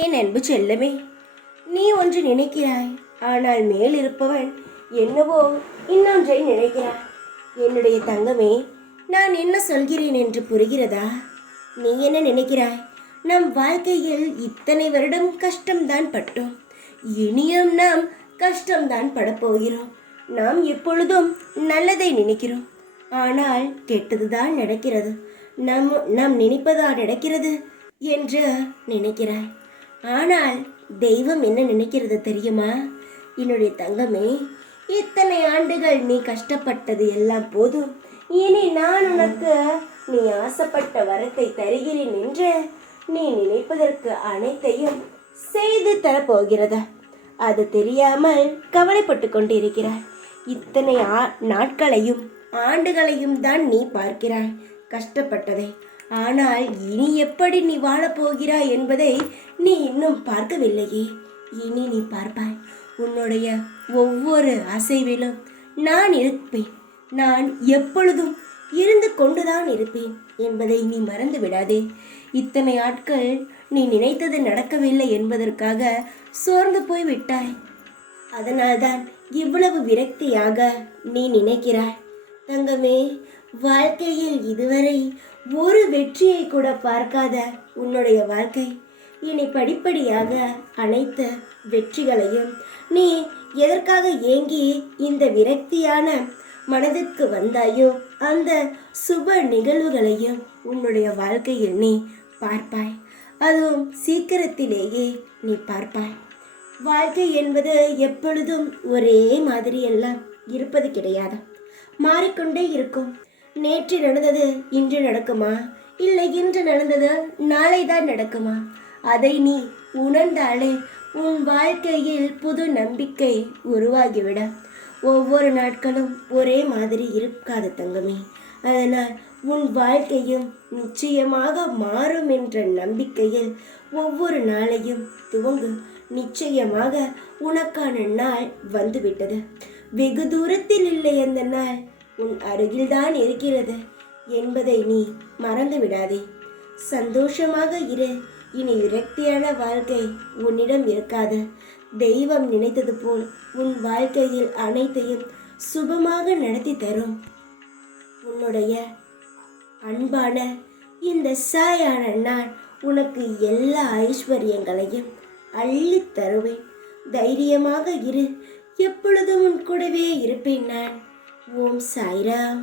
ஏன் அன்பு செல்லமே, நீ ஒன்று நினைக்கிறாய், ஆனால் மேல் இருப்பவன் என்னவோ இன்னொன்றை நினைக்கிறாய். என்னுடைய தங்கமே, நான் என்ன சொல்கிறேன் என்று புரிகிறதா? நீ என்ன நினைக்கிறாய்? நம் வாழ்க்கையில் இத்தனை வருடம் கஷ்டம்தான் பட்டோம், இனியும் நாம் கஷ்டம்தான் படப்போகிறோம். நாம் எப்பொழுதும் நல்லதை நினைக்கிறோம், ஆனால் கெட்டதுதான் நடக்கிறது. நாம் நினைப்பதா நடக்கிறது என்று நினைக்கிறாய். ஆனால் தெய்வம் என்ன நினைக்கிறது தெரியுமா? என்னுடைய தங்கமே, இத்தனை ஆண்டுகள் நீ கஷ்டப்பட்டது எல்லாம் போதும். இனி நான் உனக்கு நீ ஆசைப்பட்ட வரத்தை தருகிறேன் என்று நீ நினைப்பதற்கு அனைத்தையும் செய்து தரப்போகிறதா? அது தெரியாமல் கவலைப்பட்டு கொண்டிருக்கிறாய். இத்தனை நாட்களையும் ஆண்டுகளையும் தான் நீ பார்க்கிறாய் கஷ்டப்பட்டதை. ஆனால் இனி எப்படி நீ வாழப்போகிறாய் என்பதை நீ இன்னும் பார்க்கவில்லையே. இனி நீ பார்ப்பாய். உன்னுடைய ஒவ்வொரு அசைவிலும் நான் இருப்பேன். நான் எப்பொழுதும் இருந்து கொண்டுதான் இருப்பேன் என்பதை நீ மறந்து விடாதே. இத்தனை ஆட்கள் நீ நினைத்தது நடக்கவில்லை என்பதற்காக சோர்ந்து போய் விட்டாய். அதனால்தான் இவ்வளவு விரக்தியாக நீ நினைக்கிறாய். தங்கமே, வாழ்க்கையில் இதுவரை ஒரு வெற்றியை கூட பார்க்காத உன்னுடைய வாழ்க்கை இனி படிப்படியாக அனைத்து வெற்றிகளையும் நீ எதற்காக ஏங்கி இந்த விரக்தியான மனதுக்கு வந்தாயோ அந்த சுப நிகழ்வுகளையும் உன்னுடைய வாழ்க்கையில் நீ பார்ப்பாய். அதுவும் சீக்கிரத்திலேயே நீ பார்ப்பாய். வாழ்க்கை என்பது எப்பொழுதும் ஒரே மாதிரி எல்லாம் இருப்பது கிடையாது, மாறிக்கொண்டே இருக்கும். நேற்று நடந்தது இன்று நடக்குமா, இல்லை இன்று நடந்தது நாளை தான் நடக்குமா? அதை நீ உணர்ந்தாலே உன் வாழ்க்கையில் புது நம்பிக்கை உருவாகிவிட. ஒவ்வொரு நாட்களும் ஒரே மாதிரி இருக்காது தங்கமே. அதனால் உன் வாழ்க்கையும் நிச்சயமாக மாறும் என்ற நம்பிக்கையில் ஒவ்வொரு நாளையும் துவங்கு. நிச்சயமாக உனக்கான நாள் வந்துவிட்டது. வெகு தூரத்தில் இல்லை, அந்த நாள் உன் அருகில்தான் இருக்கிறது என்பதை நீ மறந்து விடாதே. சந்தோஷமாக இரு. இனி விரக்தியான வாழ்க்கை உன்னிடம் இருக்காது. தெய்வம் நினைத்தது போல் உன் வாழ்க்கையில் அனைத்தையும் சுபமாக நடத்தி தரும். உன்னுடைய அன்பான இந்த சாயான நான் உனக்கு எல்லா ஐஸ்வர்யங்களையும் அள்ளி தருவேன். தைரியமாக இரு. எப்பொழுதும் உன் கூடவே இருப்பேன் நான். ஓம் சாய்ராம்.